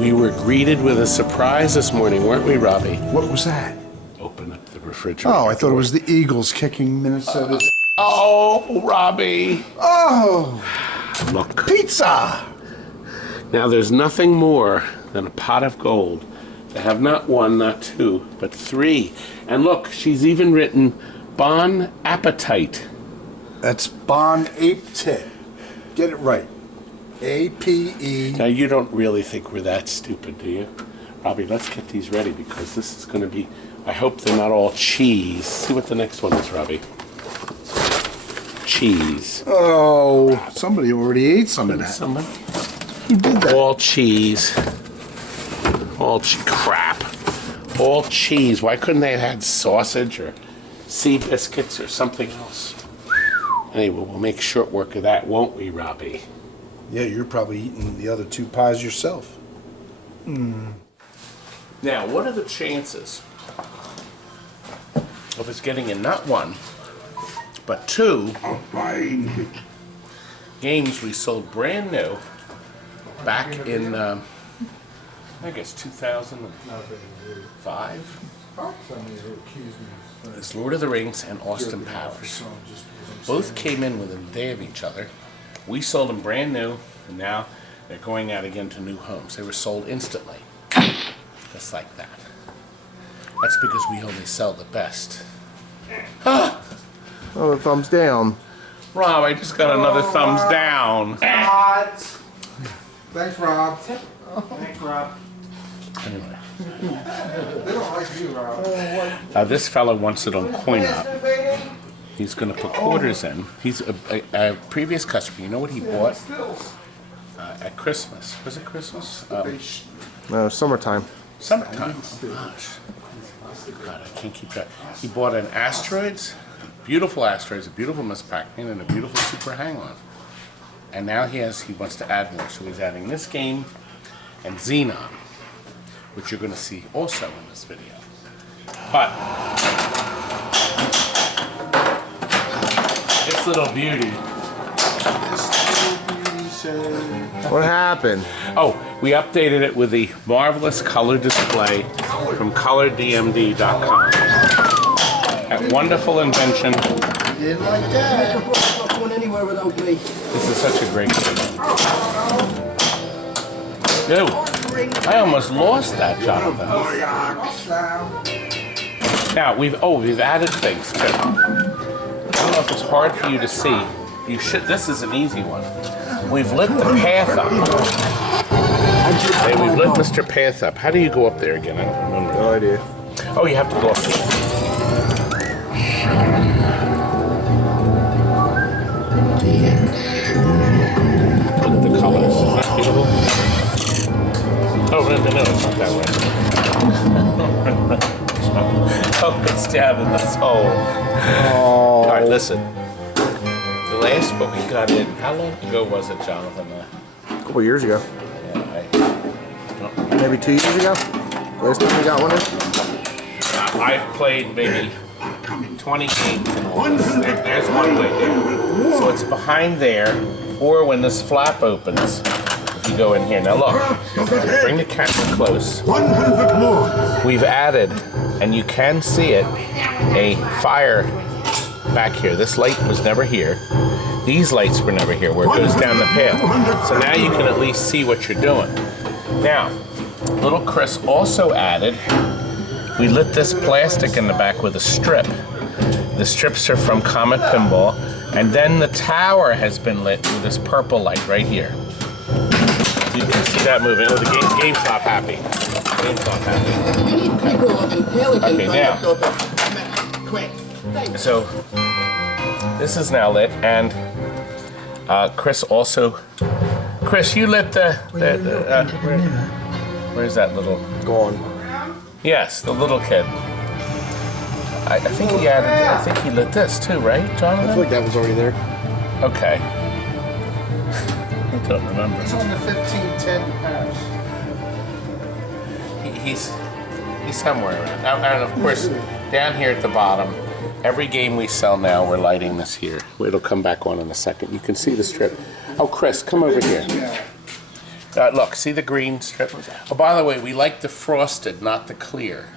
We were greeted with a surprise this morning, weren't we, Robbie? What was that? Open up the refrigerator. Oh, I thought it was the Eagles kicking Minnesota. Oh, Robbie. Oh, Look. pizza! Now, there's nothing more than a pot of gold to have not one, not two, but three. And look, she's even written Bon Appetit. That's Bon Appetit. Get it right. A-P-E. Now, you don't really think we're that stupid, do you? Robbie, let's get these ready because this is going to be, I hope they're not all cheese. See what the next one is, Robbie. Cheese. Oh, somebody already ate some of that. Someone? Who did that? All cheese. Crap. All cheese. Why couldn't they have had sausage or sea biscuits or something else? Anyway, we'll make short work of that, won't we, Robbie? Yeah, you're probably eating the other two pies yourself. Now, what are the chances of us getting in not one, but two games we sold brand new back in, I guess, 2005? It's Lord of the Rings and Austin Powers. Both came in within a day of each other. We sold them brand new, and now they're going out again to new homes. They were sold instantly, just like that. That's because we only sell the best. Oh, the thumbs down. Rob, I just got another thumbs down. Thanks, Rob. Thanks, Rob. Anyway, They don't like you, Rob. this fellow wants it on coin op. He's going to put quarters in. He's a previous customer. You know what he bought at Christmas? Was it Christmas? No, summertime. Summertime. Gosh. God, I can't keep track. He bought an Asteroids, beautiful Asteroids, a beautiful Miss Pac-Man, and a beautiful Super Hang-On. And now he wants to add more. So he's adding this game and Xenon, which you're going to see also in this video. But this little beauty. What happened? Oh, we updated it with the marvelous color display from colordmd.com. That wonderful invention. Didn't like that. Not going anywhere without me. This is such a great game. Dude, I almost lost that, Jonathan. Now, we've added things too. I don't know if it's hard for you to see. This is an easy one. We've lit the path up. Hey, we've lit Mr. Path up. How do you go up there again? I don't remember. No idea. Oh, you have to go up there. Look at the colors. Isn't that beautiful? Oh, no, it's not that way. Oh, it's down in this hole. All right, listen. The last one we got in, how long ago was it, Jonathan? A couple years ago. Yeah, I don't remember. Maybe 2 years ago? Last time we got one in? I've played maybe 20 games in all this. There's one way there. So it's behind there, or when this flap opens, if you go in here. Now look, bring the camera close. We've added, and you can see it, a fire back here. This light was never here. These lights were never here, where it goes down the path. So now you can at least see what you're doing. Now, little Chris also added, we lit this plastic in the back with a strip. The strips are from Comet Pinball, and then the tower has been lit with this purple light right here. You can see that moving. Oh, the game's not happy. Game's not happy. Okay, now. So, this is now lit, and Chris also. Chris, you lit where's that little? Gone. Yes, the little kid. I think he added. I think he lit this too, right, Jonathan? I feel like that was already there. Okay. I don't remember. It's on the 1510 patch. He's somewhere around. And of course, down here at the bottom, every game we sell now, we're lighting this here. It'll come back on in a second. You can see the strip. Oh, Chris, come over here. Look, see the green strip? Oh, by the way, we like the frosted, not the clear.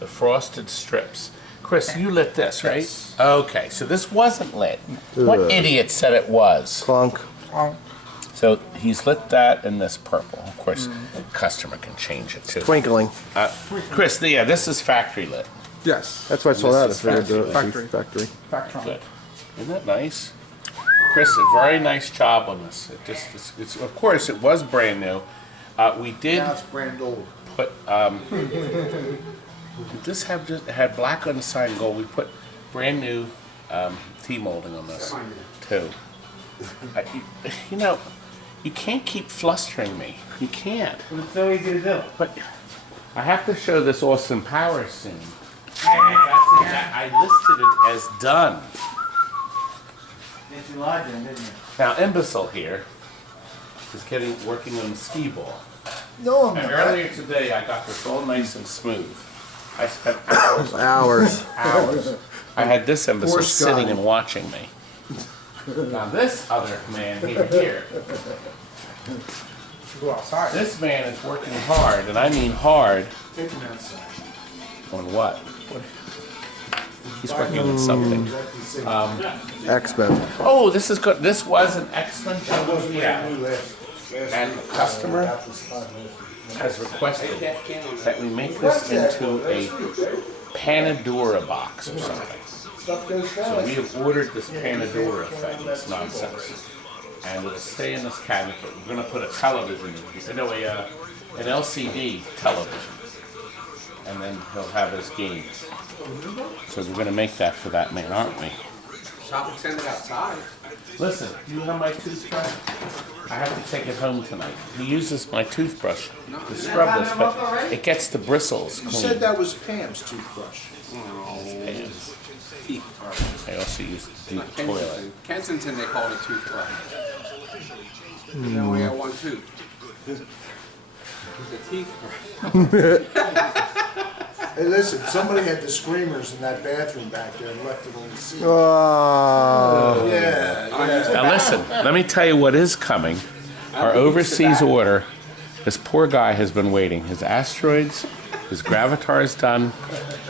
The frosted strips. Chris, you lit this, right? Yes. Okay, so this wasn't lit. What idiot said it was? Clunk. So he's lit that and this purple. Of course, the customer can change it too. Twinkling. Chris, yeah, this is factory lit. Yes. That's why I saw that. This I is figured the factory. factory. Factron. Good. Isn't that nice? Chris, a very nice job on this. It's of course, it was brand new. We did Now it's brand old. put, this had black on the side and gold. We put brand new T-molding on this too. You know, you can't keep flustering me. You can't. It's so easy to do. But I have to show this awesome power soon. I listed it as done. It's Elijah, didn't you? Now, imbecile here is working on the skee ball. No, I'm And not. earlier today, I got this all nice and smooth. I spent hours, Hours. hours. I had this imbecile Poor sitting Scotty. and watching me. Now, this other man here, Go outside. this man is working hard, and I mean hard. On what? He's working on something. X-Men. Oh, this is good. This was an excellent job. Yeah. And the customer has requested that we make this into a Panadora box or something. So we have ordered this Panadora thing, this nonsense. And it'll stay in this cabinet, but we're going to put a television in, no, an LCD television. And then he'll have his games. So we're going to make that for that man, aren't we? Shop extended outside. Listen, do you have my toothbrush? I have to take it home tonight. He uses my toothbrush to scrub this, but it gets the bristles You clean. said that was Pam's toothbrush. Pans. Teeth. I also use the Not toilet. Kensington. Kensington, they call it a toothbrush. They only got one tooth. It's a teeth brush. Hey, listen, somebody had the screamers in that bathroom back there and left it on the seat. Oh. Yeah. Now listen, let me tell you what is coming. Our overseas order, this poor guy has been waiting. His asteroids, his gravitar is done.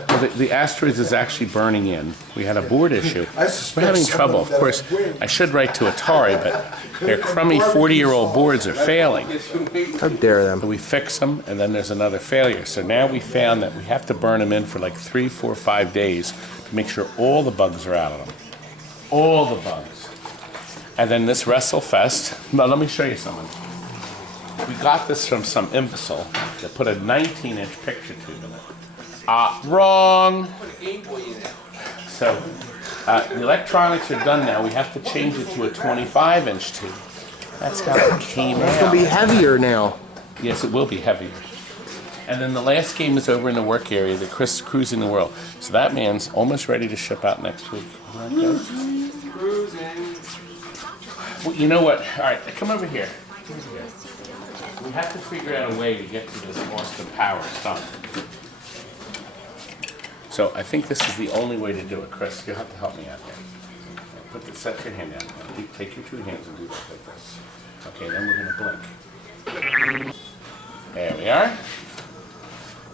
Well, the asteroids is actually burning in. We had a board issue. I We're suspect having some trouble. of Of course, them win. I should write to Atari, but their crummy 40-year-old boards are failing. How dare them. So we fix them, and then there's another failure. So now we found that we have to burn them in for like 3, 4, 5 days to make sure all the bugs are out of them. All the bugs. And then this WrestleFest. Now let me show you something. We got this from some imbecile that put a 19-inch picture tube in it. Wrong. So the electronics are done now. We have to change it to a 25-inch tube. That's how it came out. It'll be heavier now. Yes, it will be heavier. And then the last game is over in the work area, the Chris Cruising the World. So that man's almost ready to ship out next week. Well, you know what? All right, come over here. Come over here. We have to figure out a way to get to this Austin Power stuff. So I think this is the only way to do it, Chris. You'll have to help me out here. Set your hand down. Take your 2 hands and do that like this. Okay, then we're gonna blink. There we are.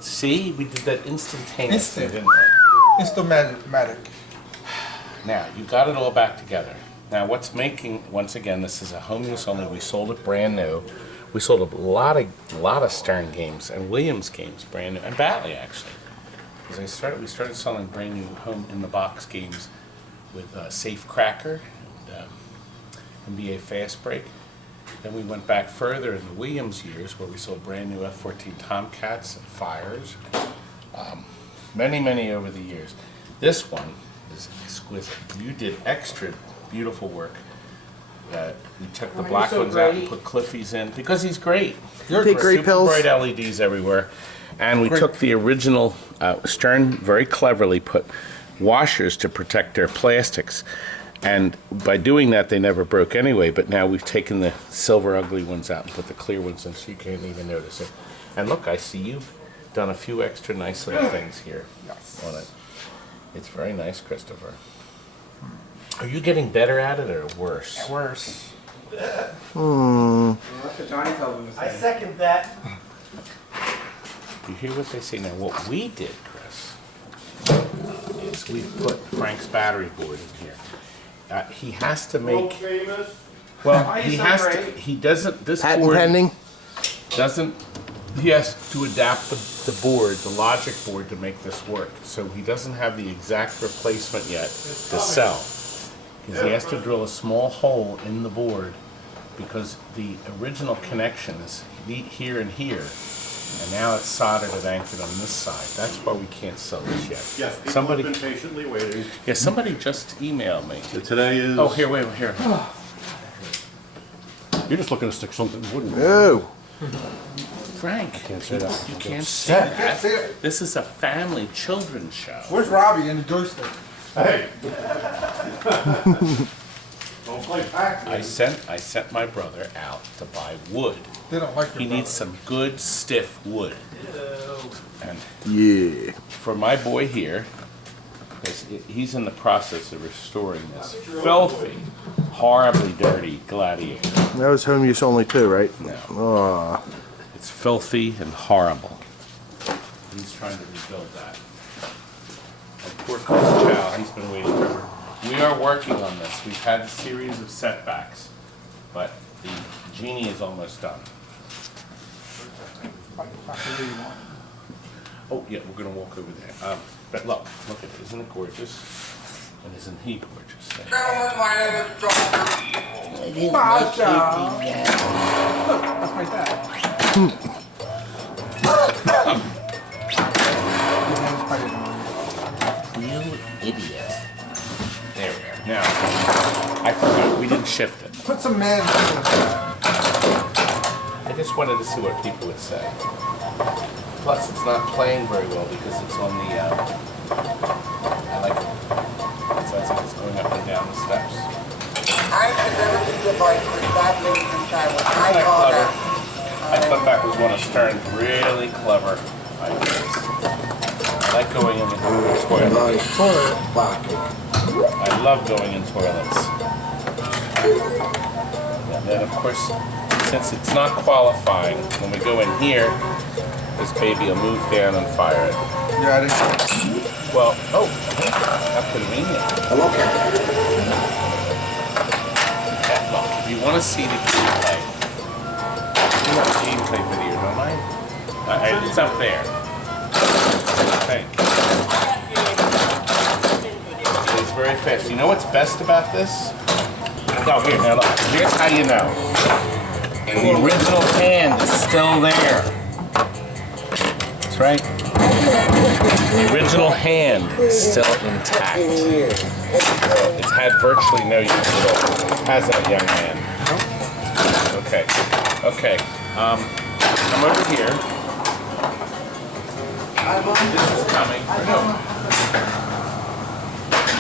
See, we did that instantaneously, Instant. didn't we? Instamatic. Now, you got it all back together. Now, what's making, once again, this is a home use only. We sold it brand new. We sold a lot of Stern games and Williams games brand new, and Bally actually. Because we started selling brand new home in the box games with Safe Cracker and NBA Fast Break. Then we went back further in the Williams years where we sold brand new F-14 Tomcats and Fires. Many over the years. This one is exquisite. You did extra beautiful work. We took the black ones out and put Cliffy's in because he's great. You take great Super pills. bright LEDs everywhere. And we took the original, Stern very cleverly put washers to protect their plastics. And by doing that, they never broke anyway, but now we've taken the silver ugly ones out and put the clear ones in so you can't even notice it. And look, I see you've done a few extra nice little things here on it. It's very nice, Christopher. Are you getting better at it or worse? Worse. Time Johnny tells him to I say. second that. You hear what they say now? What we did, Chris, is we put Frank's battery board in here. He has to make. Well, Why he you so has to. great? He doesn't. This Patent board pending. doesn't. He has to adapt the board, the logic board, to make this work. So he doesn't have the exact replacement yet to sell. Because he has to drill a small hole in the board because the original connection is here and here. And now it's soldered and anchored on this side. That's why we can't sell this yet. Yes, people Somebody, have been patiently waiting. yeah, somebody just emailed me. Today is. Oh, here, wait, here. You're just looking to stick something in wooden. Oh. Frank, you can't say that. You can't say Can't that. see it. This is a family children's show. Where's Robbie and the joystick? Hey. Don't play pack. I sent my brother out to buy wood. They don't like your He needs some good stiff wood. And Yeah. for my boy here, because he's in the process of restoring this filthy, horribly dirty Gladiator. That was home use only too, right? No, Oh. it's filthy and horrible. He's trying to rebuild that. And poor Chris Chow, he's been waiting for. We are working on this. We've had a series of setbacks, but the genie is almost done. Oh yeah, we're gonna walk over there. But look at it. Isn't it gorgeous? And isn't he gorgeous? Gentlemen, my name is John. That's my dad. You idiot. There we are. Now, I forgot. We didn't shift it. Put some man. I just wanted to see what people would say. Plus, it's not playing very well because it's on the. I like it. It sounds like it's going up and down the steps. I presented the device for that ladies and gentlemen. I Isn't that call clever? that. I thought that was one of Stern's really clever ideas. I like going in the toilet. I love going in toilets. And then, of course, since it's not qualifying, when we go in here, this baby will move down and fire it. You ready? Well, oh, how convenient. Yeah, look, if you want to see the gameplay, you want a gameplay video, don't I? It's up there. I think. It's very fast. You know what's best about this? No, here, now look. Here's how you know. The original hand is still there. That's right. The original hand is still intact. It's had virtually no use at all. Hasn't it, young man? Okay. Okay. Come over here. This is coming. No.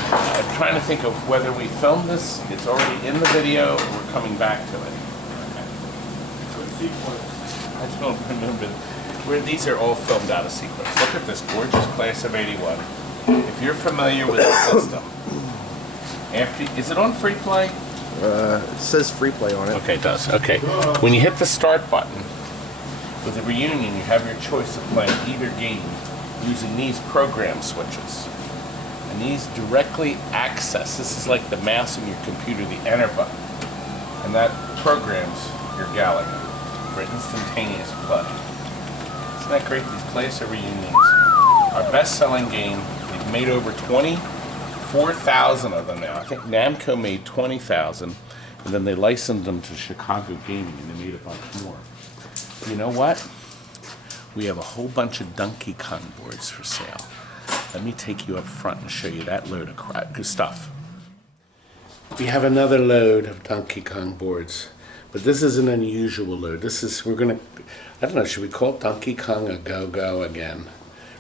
I'm trying to think of whether we filmed this, it's already in the video, or we're coming back to it. Okay. I don't remember. These are all filmed out of sequence. Look at this gorgeous Class of '81. If you're familiar with the system, is it on free play? It says free play on it. Okay, it does. Okay. When you hit the start button, with the reunion, you have your choice of playing either game using these program switches. And these directly access, this is like the mouse in your computer, the enter button. And that programs your Galaga for instantaneous play. Isn't that great? These Class of Reunions. Our best-selling game. We've made over 24,000 of them now. I think Namco made 20,000, and then they licensed them to Chicago Gaming, and they made a bunch more. You know what? We have a whole bunch of Donkey Kong boards for sale. Let me take you up front and show you that load of good stuff. We have another load of Donkey Kong boards, but this is an unusual load. I don't know, should we call it Donkey Kong a Go-Go again?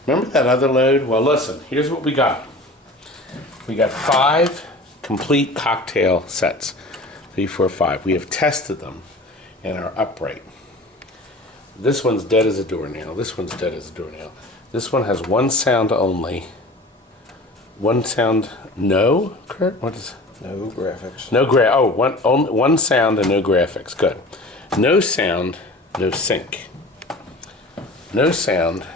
Remember that other load? Well, listen, here's what we got. We got 5 complete cocktail sets. 3, 4, 5. We have tested them and are upright. This one's dead as a doornail. This one's dead as a doornail. This one has one sound only. One sound, no, Kurt? What is? No graphics. No one sound and no graphics. Good. No sound, no sync. No sound,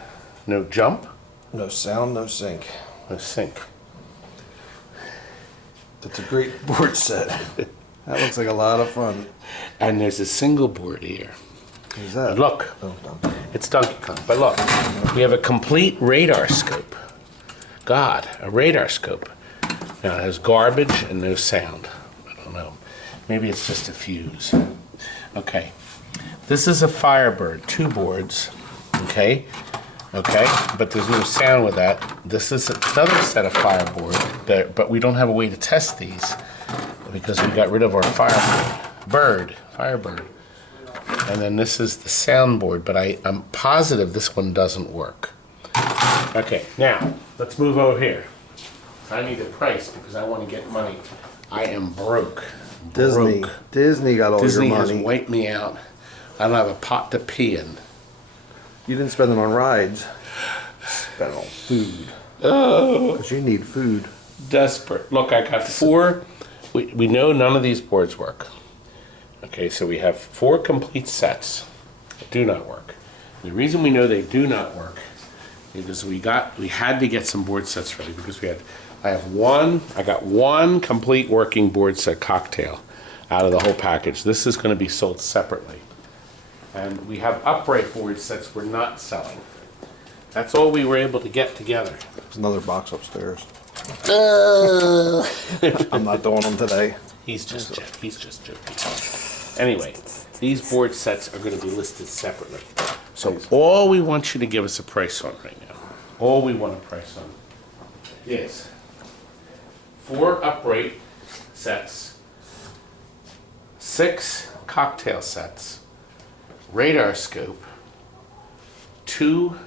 no jump, No sound, no sync. no sync. That's a great board set. That looks like a lot of fun. And there's a single board here. Who's that? But look, Oh, no. it's Donkey Kong. But look, we have a complete radar scope. God, a radar scope. Now it has garbage and no sound. I don't know. Maybe it's just a fuse. Okay. This is a Firebird, 2 boards. Okay. Okay. But there's no sound with that. This is another set of Firebird, but we don't have a way to test these because we got rid of our Firebird. And then this is the soundboard, but I'm positive this one doesn't work. Okay, now, let's move over here. I need a price because I want to get money. I am broke. Disney. Broke. Disney got all Disney your has money. wiped me out. I don't have a pot to pee in. You didn't spend them on rides. Spend it on food. Oh. Because you need food. Desperate. Look, I got 4. We know none of these boards work. Okay, so we have 4 complete sets that do not work. The reason we know they do not work is because we had to get some board sets ready because I got one complete working board set cocktail out of the whole package. This is going to be sold separately. And we have upright board sets we're not selling. That's all we were able to get together. There's another box upstairs. I'm not doing them today. He's just joking. Anyway, these board sets are going to be listed separately. So all we want you to give us a price on right now, all we want a price on is 4 upright sets, 6 cocktail sets, radar scope, 2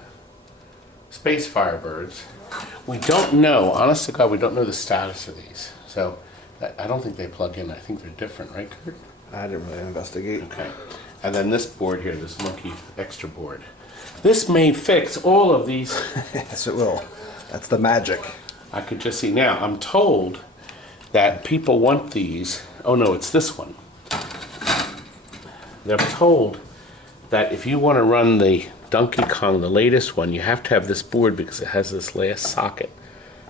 space Firebirds. We don't know, honest to God, we don't know the status of these. So I don't think they plug in. I think they're different, right, Kurt? I didn't really investigate. Okay. And then this board here, this monkey extra board. This may fix all of these. Yes, it will. That's the magic. I could just see now. I'm told that people want these. Oh no, it's this one. They're told that if you want to run the Donkey Kong, the latest one, you have to have this board because it has this last socket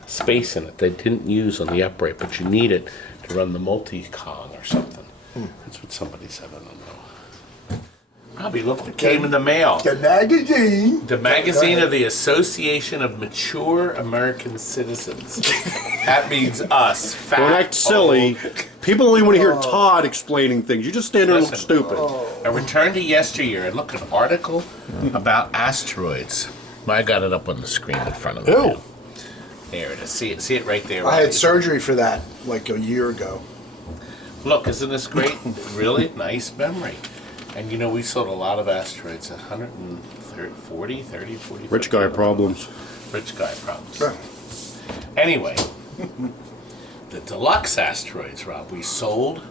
space in it they didn't use on the upright, but you need it to run the multi-Kong or something. That's what somebody said, I don't know. Robbie, look what came in the mail. The magazine. The magazine of the Association of Mature American Citizens. That means us, fat, Don't act silly. old. People only want to hear Todd explaining things. You just stand there and look Listen. stupid. A return to yesteryear and look at an article about asteroids. I got it up on the screen in front of me. Ew. There it is. See it right there. I Robbie. had surgery for that like a year ago. Look, isn't this great? Really nice memory. And you know, we sold a lot of asteroids, 140, 30, 40. Rich guy problems. Rich guy problems. Anyway, the Deluxe Asteroids, Rob, we sold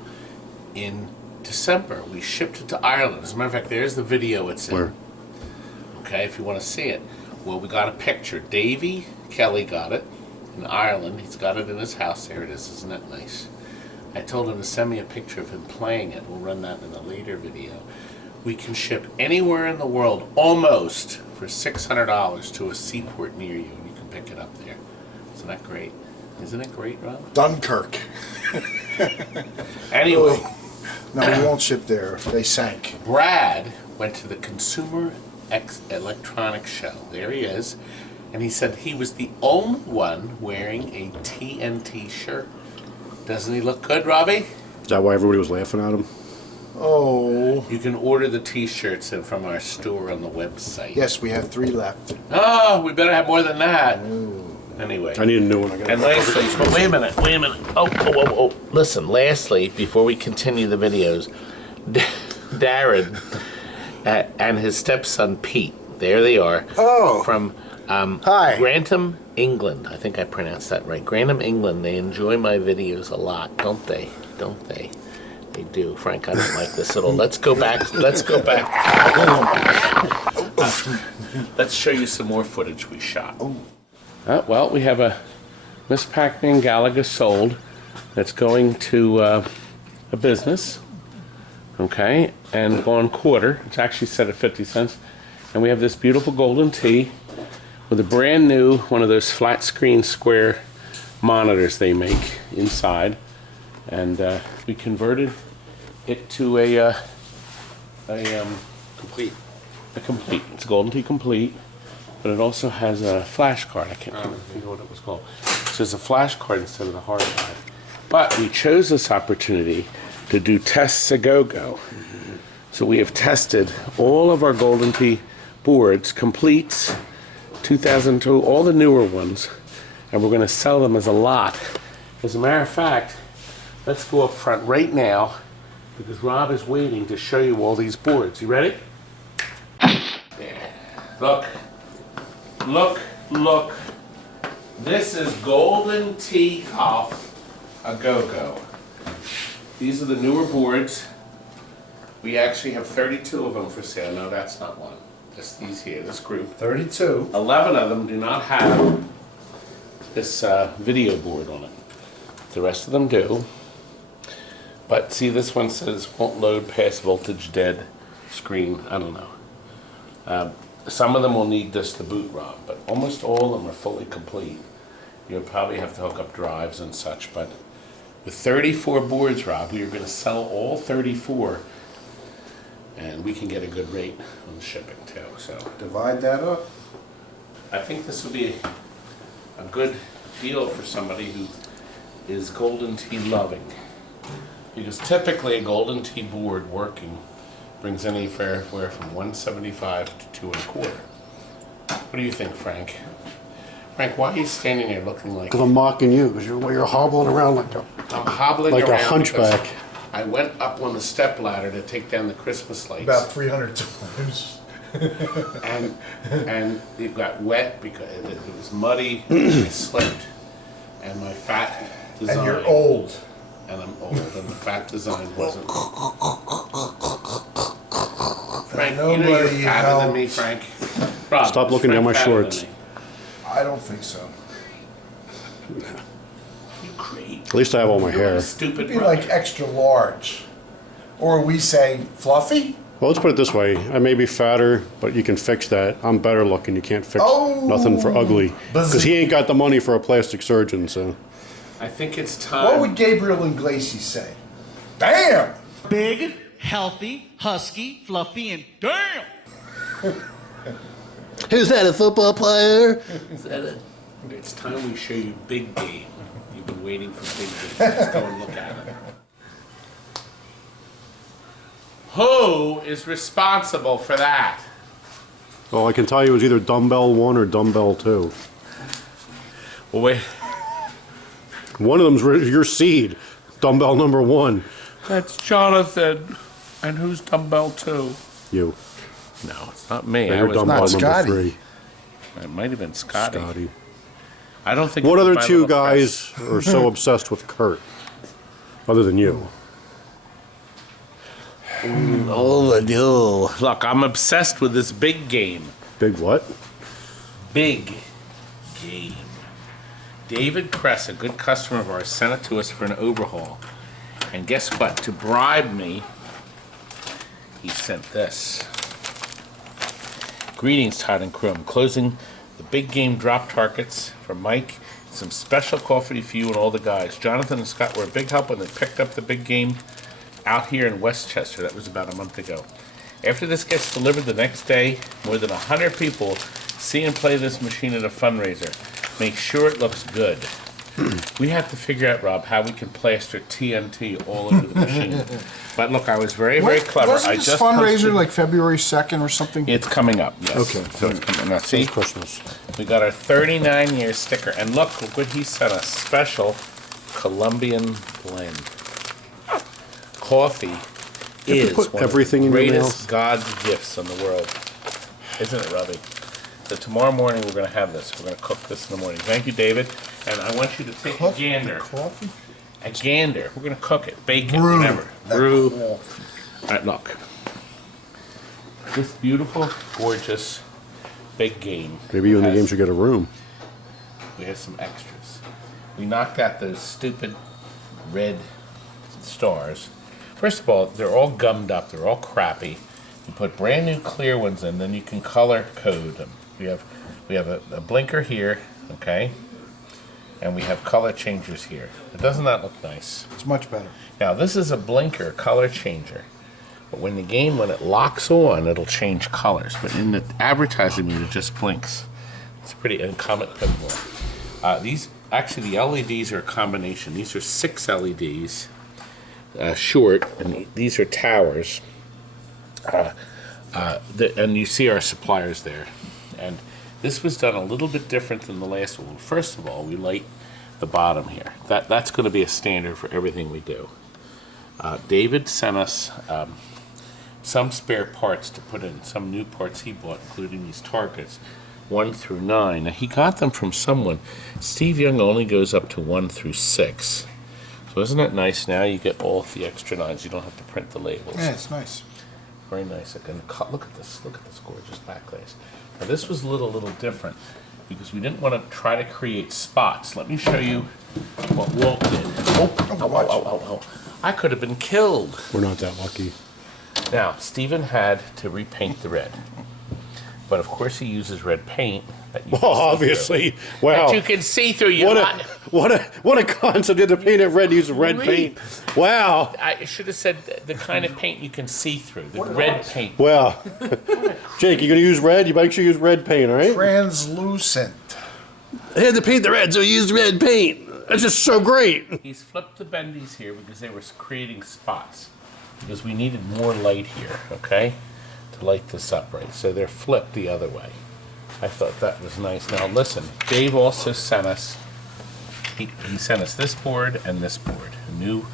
in December. We shipped it to Ireland. As a matter of fact, there's the video it's in. Where? Okay, if you want to see it. Well, we got a picture. Davey Kelly got it in Ireland. He's got it in his house. There it is. Isn't that nice? I told him to send me a picture of him playing it. We'll run that in a later video. We can ship anywhere in the world, almost, for $600 to a seaport near you, and you can pick it up there. Isn't that great? Isn't it great, Rob? Dunkirk. Anyway, No, we won't ship there. They sank. Brad went to the Consumer Electronics Show. There he is. And he said he was the only one wearing a TNT shirt. Doesn't he look good, Robbie? Is that why everybody was laughing at him? Oh. You can order the t-shirts in from our store on the website. Yes, we have 3 left. Oh, we better have more than that. Anyway. I need a new one. I got And lastly, but wait a minute. Oh. Listen, lastly, before we continue the videos, Darren and his stepson Pete, there they are. Oh. From Hi. Grantham, England. I think I pronounced that right. Grantham, England. They enjoy my videos a lot, don't they? Don't they? They do. Frank, I don't like this at all. Let's go back. Let's show you some more footage we shot. Well, we have a Miss Pac-Man Galaga sold that's going to a business. Okay, and gone quarter. It's actually set at 50 cents. And we have this beautiful golden tee with a brand new one of those flat screen square monitors they make inside. And we converted it to a complete. It's a golden tee complete, but it also has a flash card. I can't remember what it was called. So it's a flash card instead of the hard drive. But we chose this opportunity to do tests a go-go. So we have tested all of our golden tee boards, completes, 2002, all the newer ones, and we're going to sell them as a lot. As a matter of fact, let's go up front right now because Rob is waiting to show you all these boards. You ready? There. Look. Look. Look. This is golden tee off a go-go. These are the newer boards. We actually have 32 of them for sale. No, that's not one. Just these here, this group. 32. 11 of them do not have this video board on it. The rest of them do. But see, this one says won't load past voltage dead screen. I don't know. Some of them will need this to boot, Rob, but almost all of them are fully complete. You'll probably have to hook up drives and such, but with 34 boards, Rob, we are going to sell all 34, and we can get a good rate on shipping too. So Divide that up. I think this would be a good deal for somebody who is golden tee loving, because typically a golden tee board working brings anywhere from 175 to 2 1/4. What do you think, Frank? Frank, why are you standing there looking like? Because I'm mocking you, because you're hobbling around like I'm hobbling like a around hunchback. because I went up on the step ladder to take down the Christmas lights. About 300 times. and it got wet because it was muddy. I slipped, and my fat design. And you're old. And I'm old, and the fat design wasn't. Frank, you know you're Nobody fatter than me, helps. Frank. Rob, Stop is looking Frank down my fatter than shorts. me? I don't think so. You creep. At least I have all my You're hair. a stupid It'd be brother. like extra large. Or we say fluffy? Well, let's put it this way. I may be fatter, but you can fix that. I'm better looking. You can't fix nothing for ugly. Because he ain't got the money for a plastic surgeon, so. I think it's time. What would Gabriel Iglesias say? Damn! Big, healthy, husky, fluffy, and damn! Who's that, a football player? It's time we show you big game. You've been waiting for big game. Let's go and look at it. Who is responsible for that? Well, I can tell you it was either dumbbell 1 or dumbbell 2. Well, wait. One of them's your seed. Dumbbell number 1. That's Jonathan. And who's dumbbell 2? You. No, it's not me. Yeah, I you're was dumbbell not number Scotty. 3. It might have been Scotty. Scotty. I don't think. What it was other my two little guys are so obsessed with Kurt? Other than you. Oh, no. Look, I'm obsessed with this big game. Big what? Big game. David Kress, a good customer of ours, sent it to us for an overhaul. And guess what? To bribe me, he sent this. Greetings, Todd and crew. I'm closing the big game drop targets for Mike. Some special coffee for you and all the guys. Jonathan and Scott were a big help when they picked up the big game out here in Westchester. That was about a month ago. After this gets delivered the next day, more than 100 people see and play this machine at a fundraiser. Make sure it looks good. We have to figure out, Rob, how we can plaster TNT all over the machine. But look, I was very, very clever. Wasn't I this just fundraiser posted- like February 2nd or something? It's coming up, yes. Okay. So it's coming. Now, see, Christmas. we got our 39-year sticker. And look what he sent us. Special Colombian blend. Coffee is put one everything of the in your greatest mouth? God's gifts in the world. Isn't it, Robbie? So tomorrow morning we're going to have this. We're going to cook this in the morning. Thank you, David. And I want you to take a gander. Coffee? A gander. We're going to cook it. Bake it. Brew. Whatever. Brew. All right, look. This beautiful, gorgeous, big game. Maybe you and the has- game should get a room. We have some extras. We knocked out those stupid red stars. First of all, they're all gummed up. They're all crappy. You put brand new clear ones in, then you can color code them. We have a blinker here, okay, and we have color changers here. Doesn't that look nice? It's much better. Now this is a blinker color changer, but when it locks on, it'll change colors. But in the advertising mode, it just blinks. It's pretty uncommon pinball. The LEDs are a combination. These are 6 LEDs, short, and these are towers. And you see our suppliers there. And this was done a little bit different than the last one. First of all, we light the bottom here. That's going to be a standard for everything we do. David sent us some spare parts to put in, some new parts he bought, including these targets, 1 through 9. Now, he got them from someone. Steve Young only goes up to 1 through 6. So isn't that nice? Now you get all the extra 9s. You don't have to print the labels. Yeah, it's nice. Very nice. Look at this gorgeous back glaze. Now this was a little different because we didn't want to try to create spots. Let me show you what Walt did. Oh. I could have been killed. We're not that lucky. Now, Stephen had to repaint the red. But of course he uses red paint that you can see Obviously. through. Wow. That you can see through. What a concept. You had to paint it red, use red paint. Wow. I should have said the kind of paint you can see through, the red paint. Wow. Jake, you gonna use red? You make sure you use red paint, all right? Translucent. I had to paint the red, so I used red paint. That's just so great. He's flipped the bendies here because they were creating spots. Because we needed more light here, okay? To light this up right. So they're flipped the other way. I thought that was nice. Now listen, Dave also sent us, he sent us this board and this board, a new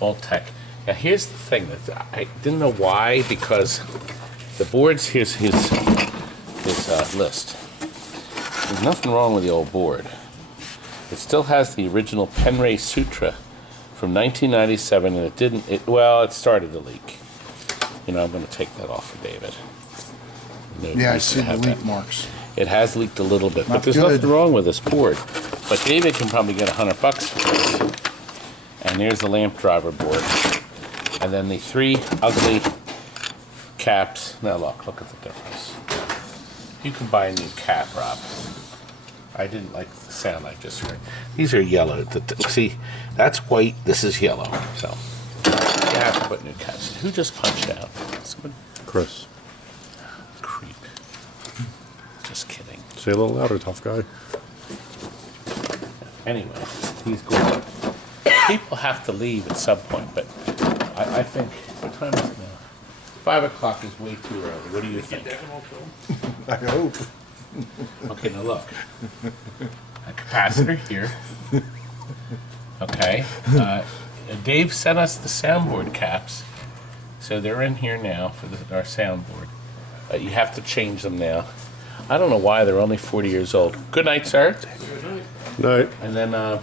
All-Tech. Now here's the thing, that I didn't know why, because the boards, here's his list. There's nothing wrong with the old board. It still has the original Penray Sutra from 1997, and it started to leak. You know, I'm going to take that off for David. No Yeah, I reason see to the have leak that. marks. It has leaked a little bit, but Not there's good. nothing wrong with this board. But David can probably get $100 for this. And there's the lamp driver board. And then the 3 ugly caps. Now look at the difference. You can buy a new cap, Rob. I didn't like the sound I just heard. These are yellow. See, that's white. This is yellow. So you have to put new caps. Who just punched out? Somebody? Chris, Creep. Just kidding. say a little louder, tough guy. Anyway, he's going. People have to leave at some point, but I think, what time is it now? 5 o'clock is way too early. What do you think? I hope. Okay, now look. A capacitor here. Okay. Dave sent us the soundboard caps, so they're in here now for our soundboard. You have to change them now. I don't know why they're only 40 years old. Good night, sir. Night. And then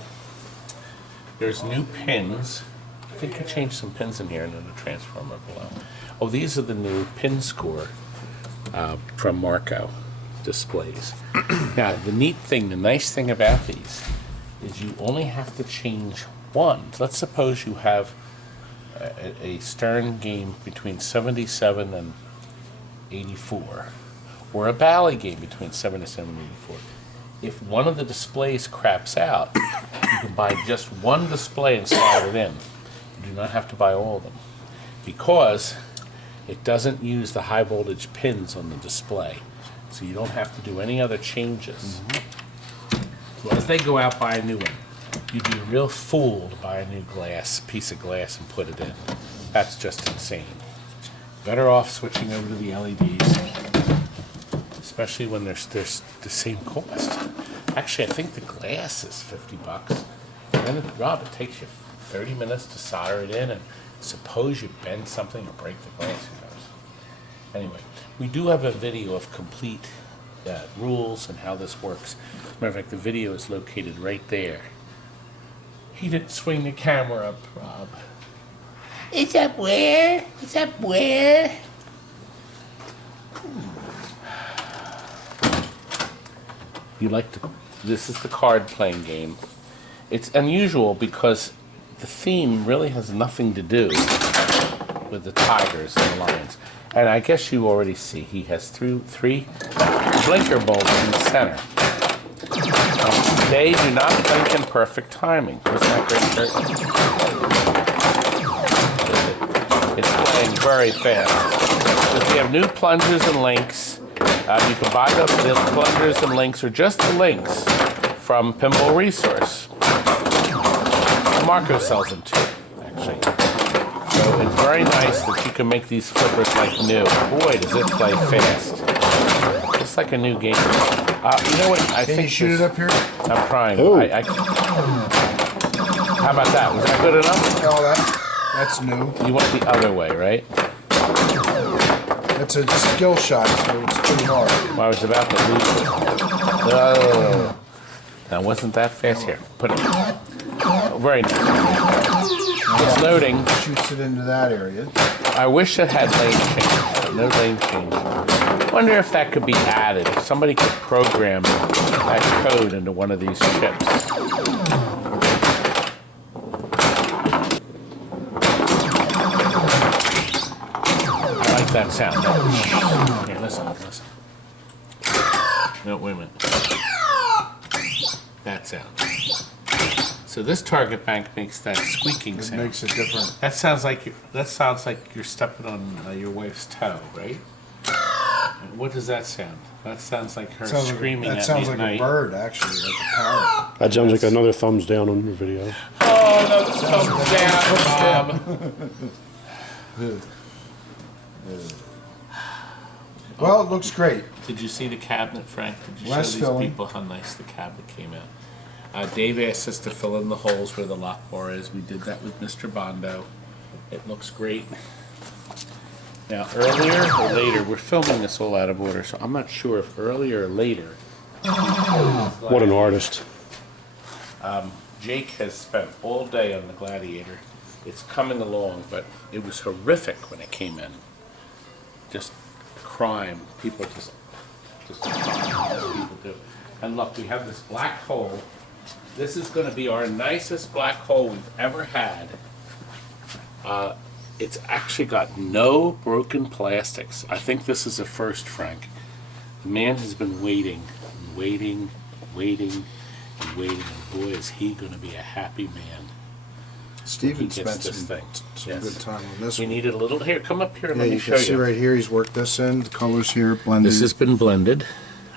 there's new pins. I think I changed some pins in here and then the transformer below. Oh, these are the new pin score from Marco displays. Now, the nice thing about these is you only have to change one. Let's suppose you have a Stern game between 77 and 84, or a Bally game between 77 and 84. If one of the displays craps out, you can buy just one display and slide it in. You do not have to buy all of them, because it doesn't use the high voltage pins on the display. So you don't have to do any other changes. So as they go out, buy a new one. You'd be a real fool to buy a new piece of glass and put it in. That's just insane. Better off switching over to the LEDs, especially when they're the same cost. Actually, I think the glass is $50. And then, Rob, it takes you 30 minutes to solder it in, and suppose you bend something or break the glass, who knows. Anyway, we do have a video of complete rules and how this works. As a matter of fact, the video is located right there. He didn't swing the camera up, Rob. It's up where? It's up where? This is the card playing game. It's unusual because the theme really has nothing to do with the tigers and the lions. And I guess you already see he has three blinker bulbs in the center. They do not blink in perfect timing. Isn't that great, Kurt? It's playing very fast. If you have new plungers and links, you can buy the plungers and links, or just the links, from Pinball Resource. Marco sells them too, actually. So it's very nice that you can make these flippers like new. Boy, does it play fast. It's like a new game. You know what? I Can think you shoot it up here? I'm trying. Ooh. How about that? Was that good enough? No, that's new. You went the other way, right? It's a skill shot, so it's pretty hard. Well, I was about to lose it. Oh. Now, wasn't that fast? Here, put it. Oh, very nice. It's loading. Shoots it into that area. I wish it had lane change. No lane change. I wonder if that could be added. If somebody could program that code into one of these chips. I like that sound. Here, listen. No, wait a minute. That sound. So this target bank makes that squeaking It sound. makes it different. That sounds like you're stepping on your wife's toe, right? And what does that sound? That sounds like her screaming That at sounds me at like night. a bird, actually, like a parrot. That sounds like another thumbs down on your video. Oh, no, thumbs down, Bob. Well, it looks great. Did you see the cabinet, Frank? Did you Less show these filling. people how nice the cabinet came out? Dave asked us to fill in the holes where the lock bar is. We did that with Mr. Bondo. It looks great. Now, earlier or later, we're filming this all out of order, so I'm not sure if earlier or later. What an artist. Jake has spent all day on the Gladiator. It's coming along, but it was horrific when it came in. Just crime. People just crime, as people do. And look, we have this black hole. This is going to be our nicest black hole we've ever had. It's actually got no broken plastics. I think this is a first, Frank. The man has been waiting and waiting, waiting, and waiting. And boy, is he going to be a happy man. Steven He spent gets this some thing. good time on this We one. needed a little. Here, come up here and Yeah, let me you show can see you. right here, he's worked this in. The colors here blended. This has been blended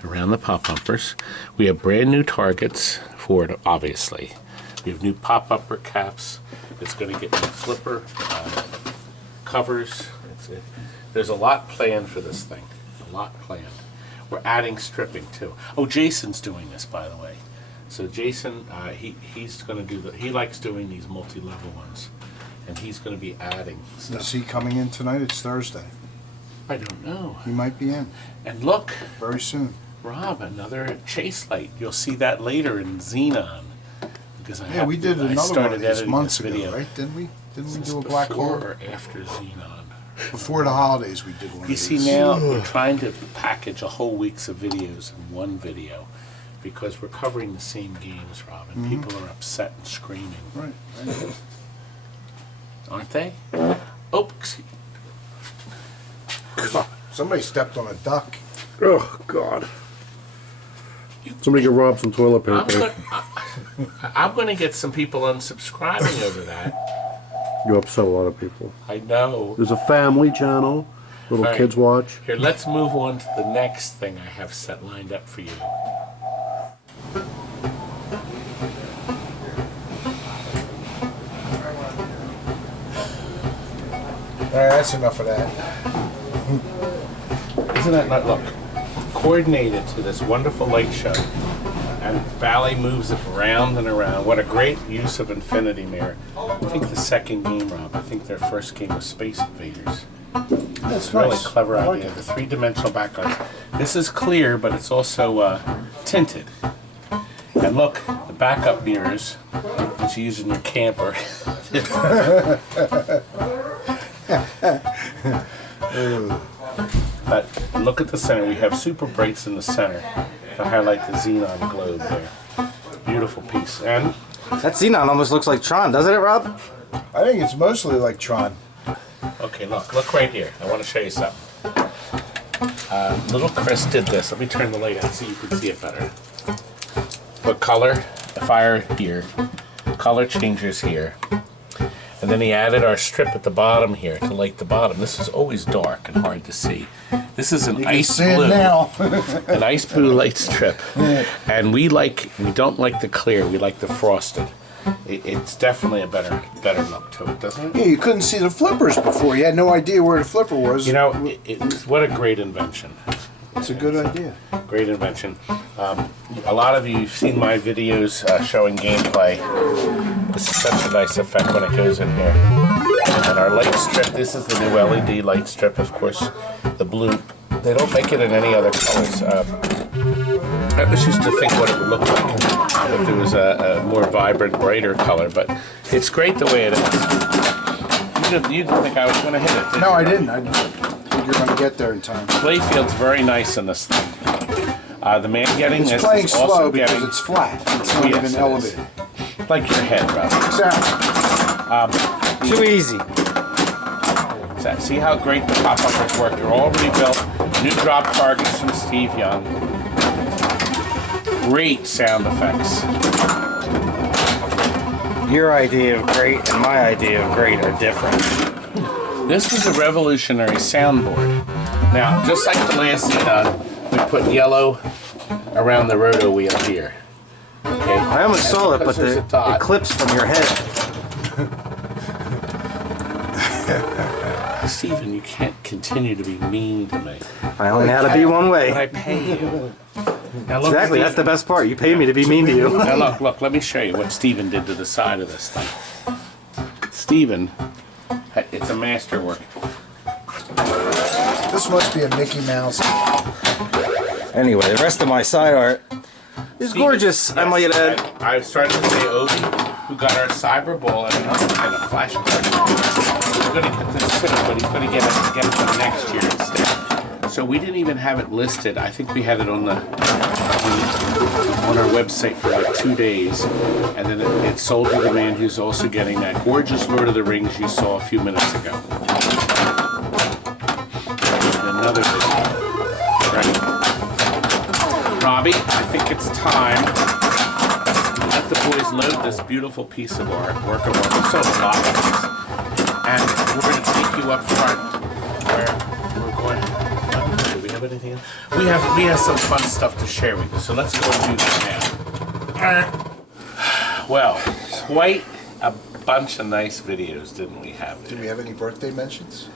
around the pop bumpers. We have brand new targets for it, obviously. We have new pop bumper caps. It's going to get new flipper covers. There's a lot planned for this thing. A lot planned. We're adding stripping too. Oh, Jason's doing this, by the way. So Jason, he's going to do he likes doing these multi-level ones, and he's going to be adding stuff. Is he coming in tonight? It's Thursday. I don't know. He might be in And look, very soon. Rob, another chase light. You'll see that later in Xenon. Because Yeah, we did I another one started of these editing months this ago, video. right? Didn't we? Didn't Is we this do a black before hole? or after Xenon? Before the holidays, we did one You of see these. now, we're trying to package a whole week's of videos in one video because we're covering the same games, Rob, and people are upset and screaming, Right. aren't they? Oh, excuse- Somebody stepped on a duck. Oh, God. Somebody get Rob some toilet paper. I'm going to get some people unsubscribing over that. You upset a lot of people. I know. There's a family channel. Little All right. kids watch. Here, let's move on to the next thing I have set lined up for you. All right, that's enough of that. Isn't that not, look, coordinated to this wonderful light show, and Bally moves it round and around. What a great use of Infinity Mirror. I think the second game, Rob, I think their first game was Space Invaders. That's A really nice. clever I like idea, it. the three-dimensional backlights. This is clear, but it's also tinted. And look, the backup mirrors that you use in your camper. But look at the center. We have super brights in the center to highlight the xenon globe there. Beautiful piece. And That Xenon almost looks like Tron, doesn't it, Rob? I think it's mostly like Tron. Okay, look right here. I want to show you something. Little Chris did this. Let me turn the light on so you can see it better. Put color, fire here, color changers here. And then he added our strip at the bottom here to light the bottom. This is always dark and hard to see. This is an ice blue, an ice blue light strip. And we don't like the clear, we like the frosted. It's definitely a better look to it, doesn't it? Yeah, you couldn't see the flippers before. You had no idea where the flipper was. You know, what a great invention. It's a good idea. Great invention. A lot of you have seen my videos showing gameplay. This is such a nice effect when it goes in here. And our light strip, this is the new LED light strip, of course, the blue. They don't make it in any other colors. I was used to think what it would look like if it was a more vibrant, brighter color, but it's great the way it is. You didn't think I was going to hit it, did you? No, I didn't. I didn't think you were going to get there in time. Playfield's very nice in this thing. The man getting It's this playing is also slow getting... because it's flat. It's not Yes, even it elevated. is. Like your head, brother. Exactly. Too easy. See how great the pop-uppers work. They're all rebuilt. New drop targets from Steve Young. Great sound effects. Your idea of great and my idea of great are different. This was a revolutionary soundboard. Now, just like the last Xenon, we put yellow around the roto wheel here. Okay. I almost saw it, but Because there's a dot. it clips from your head. Stephen, you can't continue to be mean to me. I only had to be one But way. I pay you. Now look, Exactly, that's the Stephen. best part. You pay me to be mean to you. Now look, let me show you what Stephen did to the side of this thing. Stephen, it's a masterwork. This must be a Mickey Mouse. Anyway, the rest of my side art is gorgeous. I might add. I started to say Obi, who got our cyber ball and a flash card. We're going to get this soon, but he's going to get it for next year instead. So we didn't even have it listed. I think we had it on our website for like 2 days, and then it sold to the man who's also getting that gorgeous Lord of the Rings you saw a few minutes ago. Another video. Right. Robbie, I think it's time to let the boys load this beautiful piece of art, work of art. We sold a lot of these. And we're going to take you up front where we're going. Do we have anything else? We have some fun stuff to share with you, so let's go and do that now. Well, quite a bunch of nice videos, didn't we have? Do we have any birthday mentions?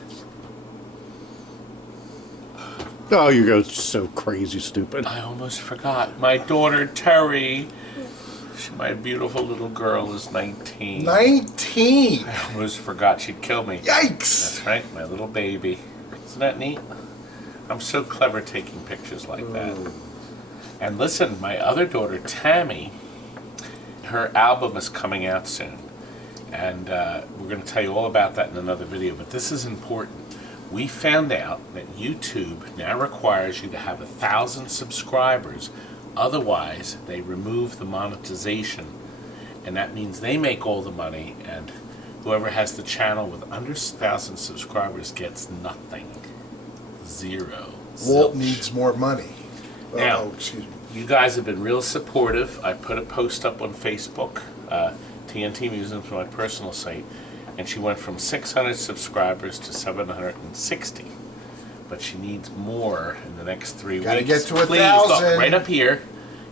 Oh, you go so crazy stupid. I almost forgot. My daughter Terry, my beautiful little girl, is 19. 19! I almost forgot she'd kill me. Yikes! That's right, my little baby. Isn't that neat? I'm so clever taking pictures like that. And listen, my other daughter Tammy, her album is coming out soon. And we're going to tell you all about that in another video, but this is important. We found out that YouTube now requires you to have 1,000 subscribers. Otherwise, they remove the monetization. And that means they make all the money, and whoever has the channel with under 1,000 subscribers gets nothing. Zero. Walt Zilch. needs more money. Now, Oh, excuse me. you guys have been real supportive. I put a post up on Facebook, TNT Amusements, my personal site, and she went from 600 subscribers to 760. But she needs more in the next 3 weeks. Gotta get to Please, 1,000. look, right up here.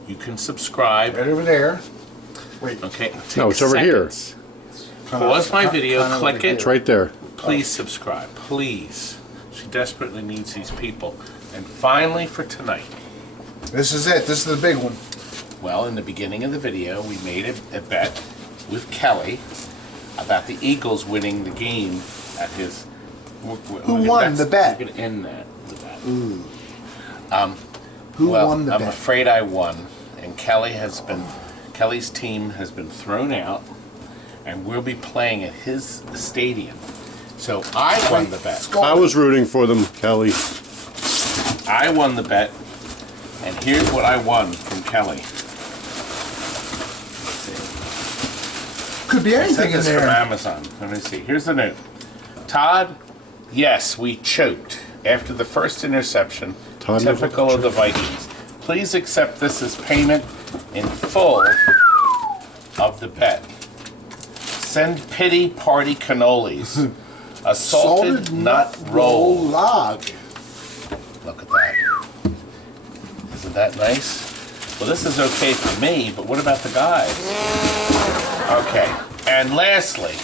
You can subscribe. Right over there. Wait. Okay. No, it's over here. Pause my video, click it. It's right there. Please subscribe. Please. She desperately needs these people. And finally, for tonight. This is it. This is the big one. Well, in the beginning of the video, we made a bet with Kelly about the Eagles winning the game at his... Who won the bet? We could end that with that. Ooh. Who won the I'm bet? afraid I won, and Kelly's team has been thrown out, and we'll be playing at his stadium. So I won the bet. I was rooting for them, Kelly. I won the bet, and here's what I won from Kelly. Could be I sent anything in this from there. Amazon. Let me see. Here's the note. Todd, Yes, we choked after the first interception, Todd typical knows of the Vikings. Please accept this as payment in full of the bet. Send pity party cannolis. A salted nut roll. log. Look at that. Isn't that nice? Well, this is okay for me, but what about the guys? Okay. And lastly,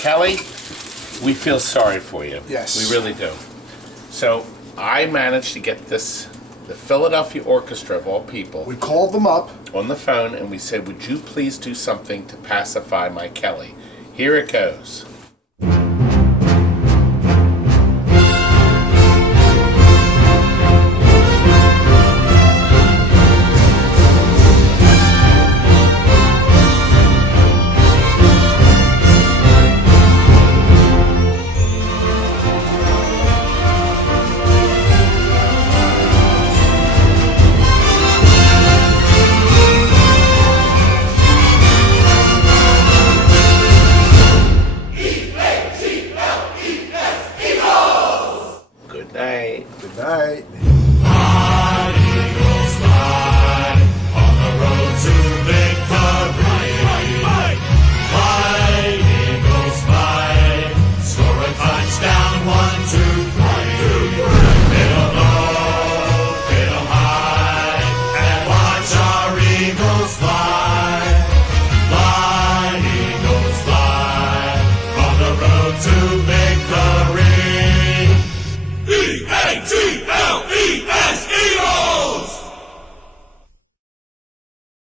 Kelly, we feel sorry for you. Yes. We really do. So I managed to get this, the Philadelphia Orchestra of all people, We called them up. on the phone, and we said, would you please do something to pacify my Kelly? Here it goes. Good night. Good night.